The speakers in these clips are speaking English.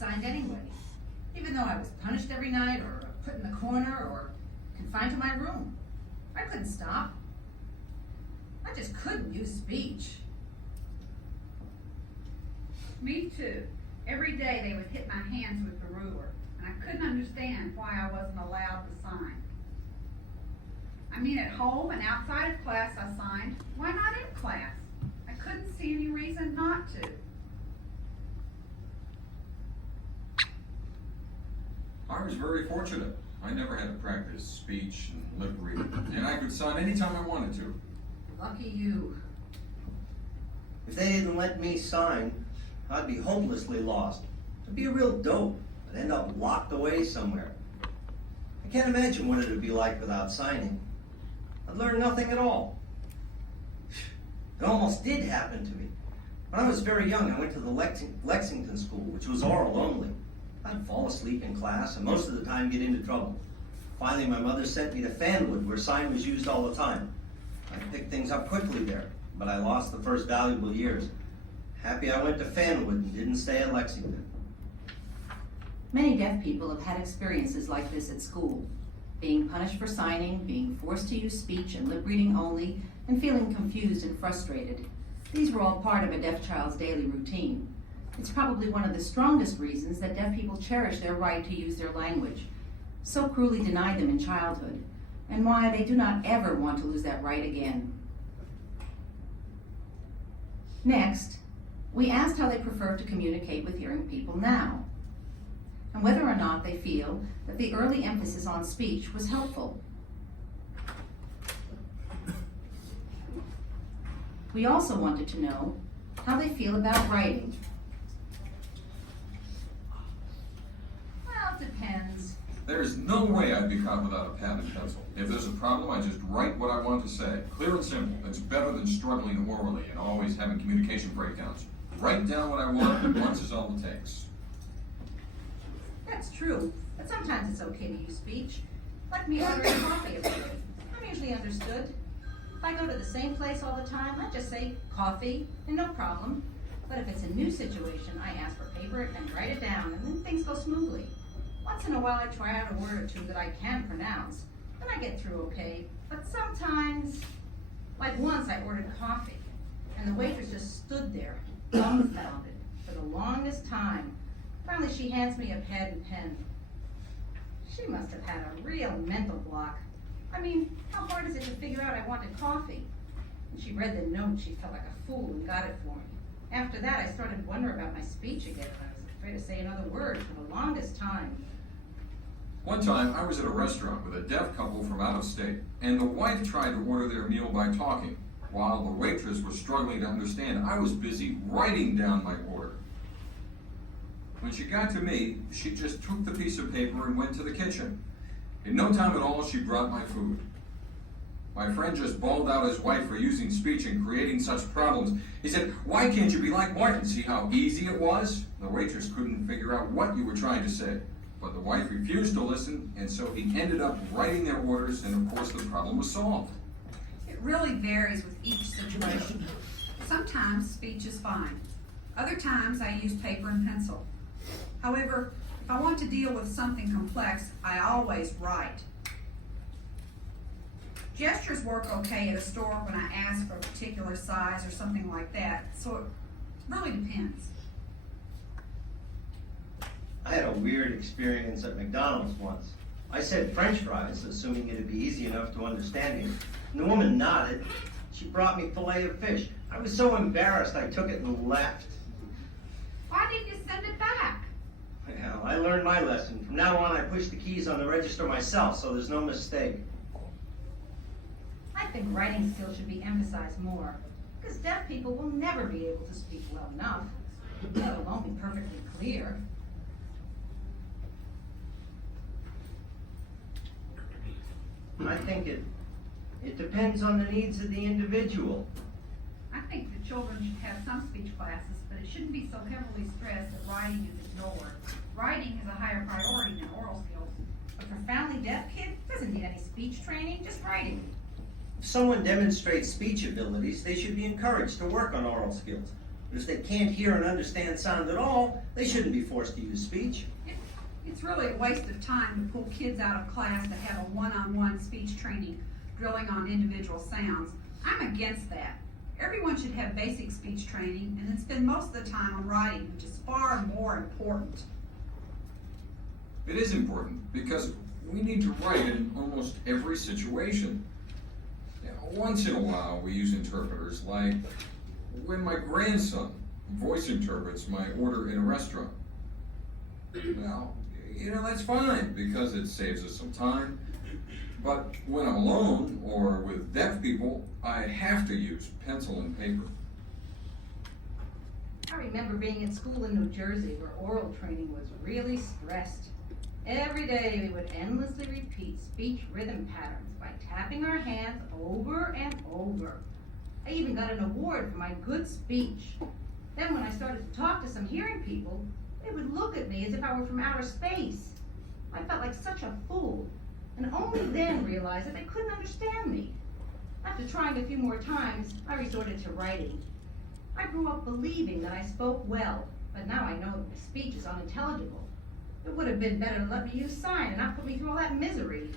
signed anyway, even though I was punished every night or put in the corner or confined to my room. I couldn't stop. I just couldn't use speech. Me too. Every day they would hit my hands with the ruler, and I couldn't understand why I wasn't allowed to sign. I mean, at home and outside of class I signed. Why not in class? I couldn't see any reason not to. I was very fortunate. I never had to practice speech and lip reading, and I could sign anytime I wanted to. Lucky you. If they didn't let me sign, I'd be hopelessly lost. I'd be a real dope. I'd end up locked away somewhere. I can't imagine what it would be like without signing. I'd learn nothing at all. It almost did happen to me. When I was very young, I went to the Lexington School, which was oral only. I'd fall asleep in class and most of the time get into trouble. Finally, my mother sent me to Fanwood, where sign was used all the time. I picked things up quickly there, but I lost the first valuable years. Happy I went to Fanwood and didn't stay at Lexington. Many deaf people have had experiences like this at school. Being punished for signing, being forced to use speech and lip reading only, and feeling confused and frustrated. These were all part of a deaf child's daily routine. It's probably one of the strongest reasons that deaf people cherish their right to use their language, so cruelly denied them in childhood, and why they do not ever want to lose that right again. Next, we asked how they prefer to communicate with hearing people now, and whether or not they feel that the early emphasis on speech was helpful. We also wanted to know how they feel about writing. Well, it depends. There's no way I'd be caught without a pen and pencil. If there's a problem, I just write what I want to say. Clear and simple. It's better than struggling orally and always having communication breakdowns. Write down what I want, and once is all it takes. That's true, but sometimes it's okay to use speech. Like me ordering coffee every day. I'm usually understood. If I go to the same place all the time, I just say coffee and no problem. But if it's a new situation, I ask for paper and write it down, and then things go smoothly. Once in a while I try out a word or two that I can pronounce, then I get through okay. But sometimes, like once I ordered coffee, and the waitress just stood there, dumbfounded, for the longest time. Finally she hands me a pad and pen. She must have had a real mental block. I mean, how hard is it to figure out I wanted coffee? When she read the note, she felt like a fool and got it for me. After that, I started wondering about my speech again, and I was afraid to say another word for the longest time. One time, I was at a restaurant with a deaf couple from out of state, and the wife tried to order their meal by talking. While the waitress was struggling to understand, I was busy writing down my order. When she got to me, she just took the piece of paper and went to the kitchen. In no time at all, she brought my food. My friend just bawled out his wife for using speech and creating such problems. He said, "Why can't you be like Martin? See how easy it was?" The waitress couldn't figure out what you were trying to say. But the wife refused to listen, and so he ended up writing their orders, and of course the problem was solved. It really varies with each situation. Sometimes speech is fine. Other times I use paper and pencil. However, if I want to deal with something complex, I always write. Gestures work okay at a store when I ask for a particular size or something like that, so it really depends. I had a weird experience at McDonald's once. I said French fries, assuming it'd be easy enough to understand me, and the woman nodded. She brought me fillet of fish. I was so embarrassed I took it and left. Why didn't you send it back? Well, I learned my lesson. From now on, I push the keys on the register myself, so there's no mistake. I think writing skills should be emphasized more, because deaf people will never be able to speak well enough, let alone be perfectly clear. I think it depends on the needs of the individual. I think the children should have some speech classes, but it shouldn't be so heavily stressed that writing is ignored. Writing is a higher priority than oral skills. A profoundly deaf kid doesn't need any speech training, just writing. If someone demonstrates speech abilities, they should be encouraged to work on oral skills. But if they can't hear and understand sound at all, they shouldn't be forced to use speech. It's really a waste of time to pull kids out of class to have a one-on-one speech training drilling on individual sounds. I'm against that. Everyone should have basic speech training and then spend most of the time on writing, which is far more important. It is important because we need to write in almost every situation. Once in a while, we use interpreters, like when my grandson voice interprets my order in a restaurant. Well, that's fine because it saves us some time. But when I'm alone or with deaf people, I have to use pencil and paper. I remember being at school in New Jersey where oral training was really stressed. Every day we would endlessly repeat speech rhythm patterns by tapping our hands over and over. I even got an award for my good speech. Then when I started to talk to some hearing people, they would look at me as if I were from outer space. I felt like such a fool, and only then realized that they couldn't understand me. After trying a few more times, I resorted to writing. I grew up believing that I spoke well, but now I know that my speech is unintelligible. It would have been better to let me use sign and not put me through all that misery.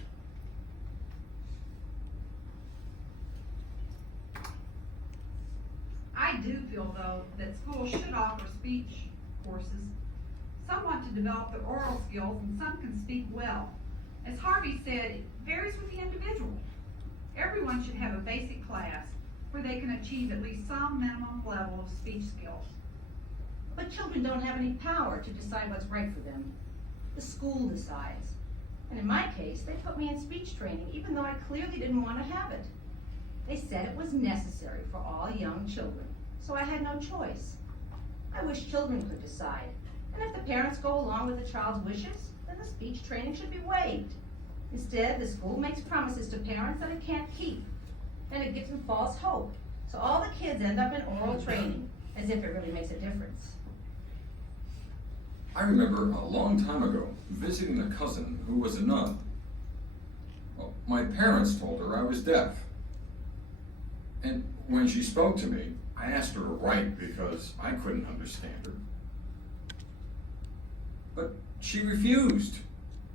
I do feel, though, that schools should offer speech courses. Some want to develop their oral skills and some can speak well. As Harvey said, it varies with the individual. Everyone should have a basic class where they can achieve at least some minimum level of speech skills. But children don't have any power to decide what's right for them. The school decides. And in my case, they put me in speech training even though I clearly didn't want to have it. They said it was necessary for all young children, so I had no choice. I wish children could decide. And if the parents go along with the child's wishes, then the speech training should be waived. Instead, the school makes promises to parents that it can't keep. And it gives them false hope. So all the kids end up in oral training, as if it really makes a difference. I remember a long time ago visiting a cousin who was a nun. Well, my parents told her I was deaf. And when she spoke to me, I asked her to write because I couldn't understand her. But she refused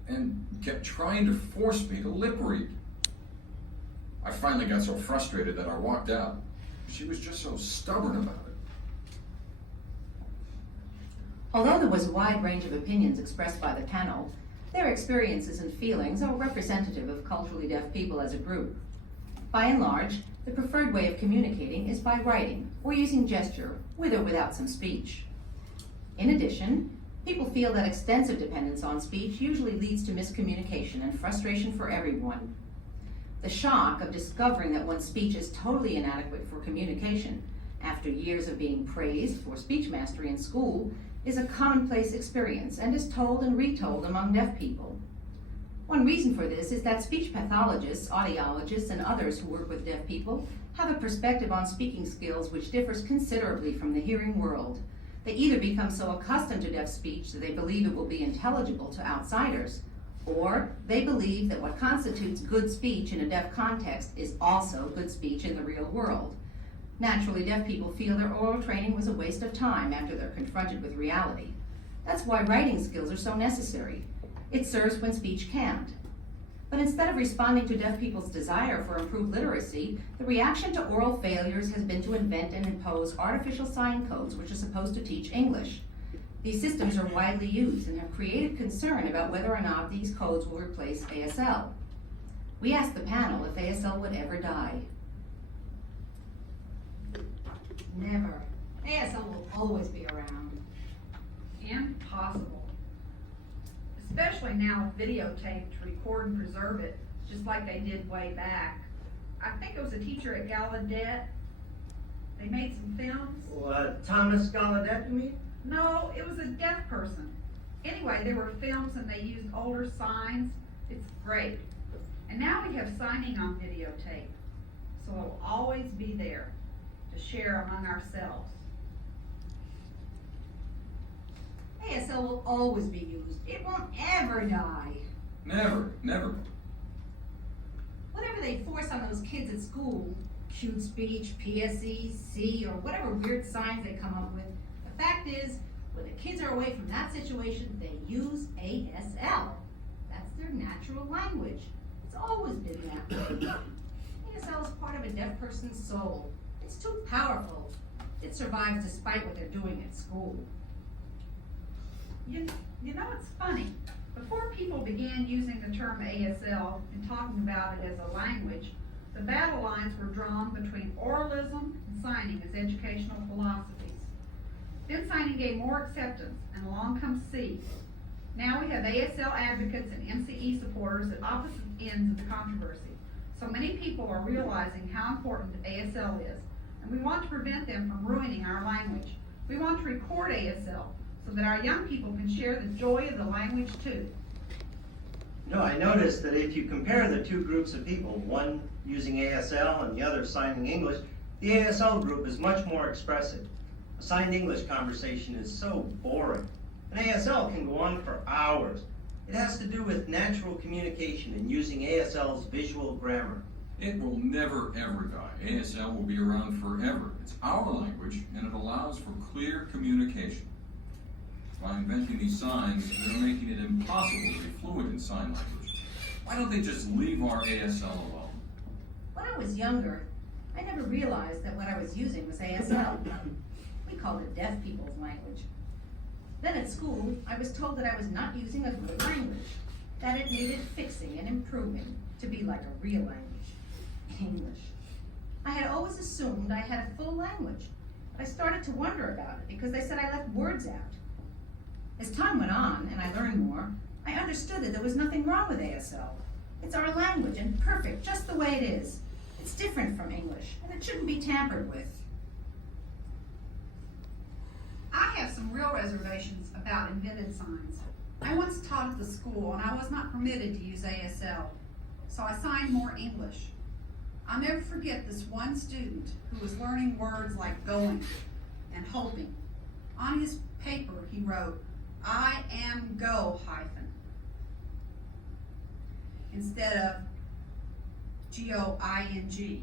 and kept trying to force me to lip read. I finally got so frustrated that I walked out. She was just so stubborn about it. Although there was a wide range of opinions expressed by the panel, their experiences and feelings are representative of culturally deaf people as a group. By and large, the preferred way of communicating is by writing or using gesture, with or without some speech. In addition, people feel that extensive dependence on speech usually leads to miscommunication and frustration for everyone. The shock of discovering that one's speech is totally inadequate for communication after years of being praised for speech mastery in school is a commonplace experience and is told and retold among deaf people. One reason for this is that speech pathologists, audiologists, and others who work with deaf people have a perspective on speaking skills which differs considerably from the hearing world. They either become so accustomed to deaf speech that they believe it will be intelligible to outsiders, or they believe that what constitutes good speech in a deaf context is also good speech in the real world. Naturally, deaf people feel their oral training was a waste of time after they're confronted with reality. That's why writing skills are so necessary. It serves when speech can't. But instead of responding to deaf people's desire for improved literacy, the reaction to oral failures has been to invent and impose artificial sign codes which are supposed to teach English. These systems are widely used and have created concern about whether or not these codes will replace ASL. We asked the panel if ASL would ever die. Never. ASL will always be around. Impossible. Especially now with videotape to record and preserve it, just like they did way back. I think it was a teacher at Gallaudet. They made some films. Thomas Gallaudet, you mean? No, it was a deaf person. Anyway, there were films and they used older signs. It's great. And now we have signing on videotape. So it'll always be there to share among ourselves. ASL will always be used. It won't ever die. Never, never. Whatever they force on those kids at school cute speech, PSE, C, or whatever weird signs they come up with. The fact is, when the kids are away from that situation, they use ASL. That's their natural language. It's always been that way. ASL is part of a deaf person's soul. It's too powerful. It survives despite what they're doing at school. You know, it's funny. Before people began using the term ASL and talking about it as a language, the battle lines were drawn between oralism and signing as educational philosophies. Then signing gained more acceptance, and along comes C. Now we have ASL advocates and MCE supporters at opposite ends of the controversy. So many people are realizing how important ASL is, and we want to prevent them from ruining our language. We want to record ASL so that our young people can share the joy of the language too. No, I noticed that if you compare the two groups of people, one using ASL and the other signing English, the ASL group is much more expressive. A signed English conversation is so boring. An ASL can go on for hours. It has to do with natural communication and using ASL's visual grammar. It will never ever die. ASL will be around forever. It's our language, and it allows for clear communication. By inventing these signs, they're making it impossible to be fluent in sign language. Why don't they just leave our ASL alone? When I was younger, I never realized that what I was using was ASL. We called it deaf people's language. Then at school, I was told that I was not using a good language, that it needed fixing and improving to be like a real language, English. I had always assumed I had a full language, but I started to wonder about it because they said I left words out. As time went on and I learned more, I understood that there was nothing wrong with ASL. It's our language and perfect just the way it is. It's different from English and it shouldn't be tampered with. I have some real reservations about invented signs. I once taught at the school and I was not permitted to use ASL, so I signed more English. I'll never forget this one student who was learning words like going and hoping. On his paper he wrote, "I am go hyphen," instead of G-O-I-N-G.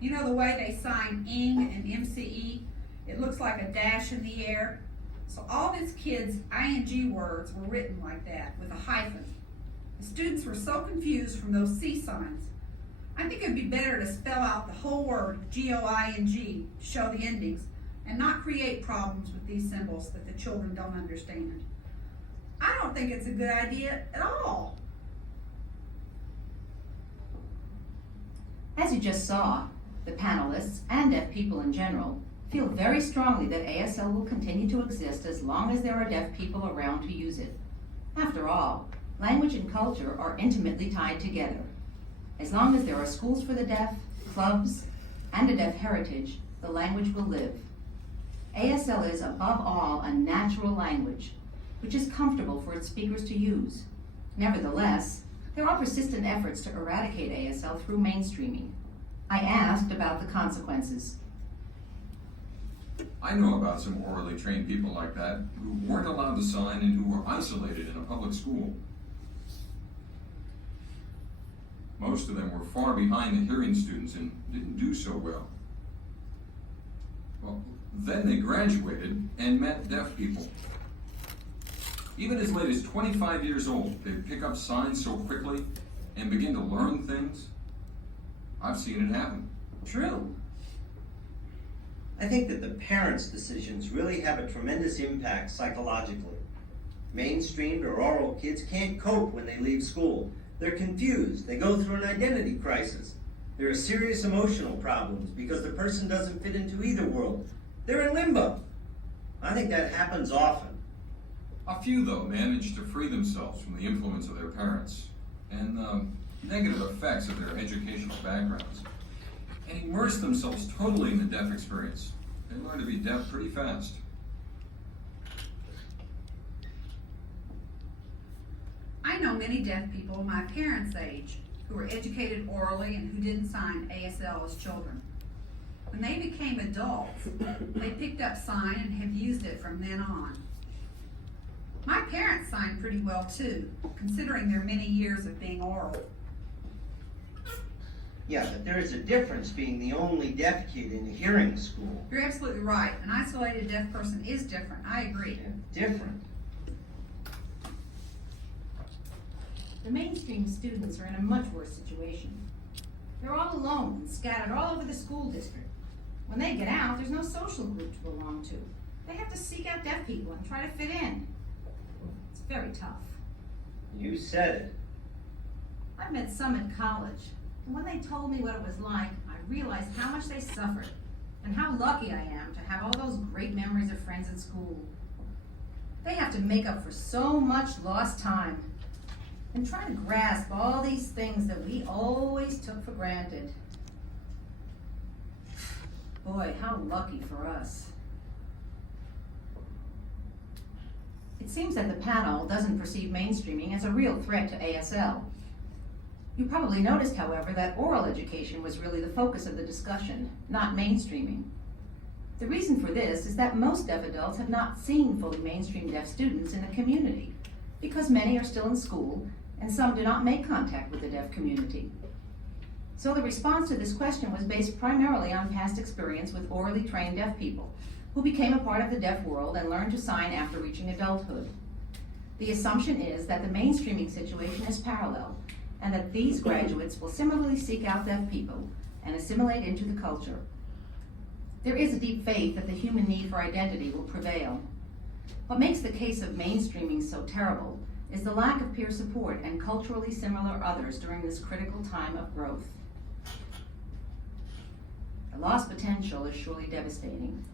You know the way they sign ing and MCE? It looks like a dash in the air. So all these kids' ing words were written like that, with a hyphen. The students were so confused from those C signs. I think it'd be better to spell out the whole word, G-O-I-N-G, to show the endings, and not create problems with these symbols that the children don't understand. I don't think it's a good idea at all. As you just saw, the panelists and deaf people in general feel very strongly that ASL will continue to exist as long as there are deaf people around to use it. After all, language and culture are intimately tied together. As long as there are schools for the deaf, clubs, and a deaf heritage, the language will live. ASL is, above all, a natural language, which is comfortable for its speakers to use. Nevertheless, there are persistent efforts to eradicate ASL through mainstreaming. I asked about the consequences. I know about some orally trained people like that who weren't allowed to sign and who were isolated in a public school. Most of them were far behind the hearing students and didn't do so well. Well, then they graduated and met deaf people. Even as late as 25 years old, they'd pick up signs so quickly and begin to learn things. I've seen it happen. True. I think that the parents' decisions really have a tremendous impact psychologically. Mainstreamed or oral kids can't cope when they leave school. They're confused. They go through an identity crisis. There are serious emotional problems because the person doesn't fit into either world. They're in limbo. I think that happens often. A few, though, manage to free themselves from the influence of their parents and the negative effects of their educational backgrounds and immerse themselves totally in the deaf experience. They learn to be deaf pretty fast. I know many deaf people my parents' age who were educated orally and who didn't sign ASL as children. When they became adults, they picked up sign and have used it from then on. My parents signed pretty well too, considering their many years of being oral. Yeah, but there is a difference being the only deaf kid in a hearing school. You're absolutely right. An isolated deaf person is different. I agree. Different. The mainstream students are in a much worse situation. They're all alone and scattered all over the school district. When they get out, there's no social group to belong to. They have to seek out deaf people and try to fit in. It's very tough. You said it. I've met some at college, and when they told me what it was like, I realized how much they suffered and how lucky I am to have all those great memories of friends at school. They have to make up for so much lost time and try to grasp all these things that we always took for granted. Boy, how lucky for us. It seems that the panel doesn't perceive mainstreaming as a real threat to ASL. You probably noticed, however, that oral education was really the focus of the discussion, not mainstreaming. The reason for this is that most deaf adults have not seen fully mainstream deaf students in the community, because many are still in school and some do not make contact with the deaf community. So the response to this question was based primarily on past experience with orally trained deaf people who became a part of the deaf world and learned to sign after reaching adulthood. The assumption is that the mainstreaming situation is parallel and that these graduates will similarly seek out deaf people and assimilate into the culture. There is a deep faith that the human need for identity will prevail. What makes the case of mainstreaming so terrible is the lack of peer support and culturally similar others during this critical time of growth. The lost potential is surely devastating,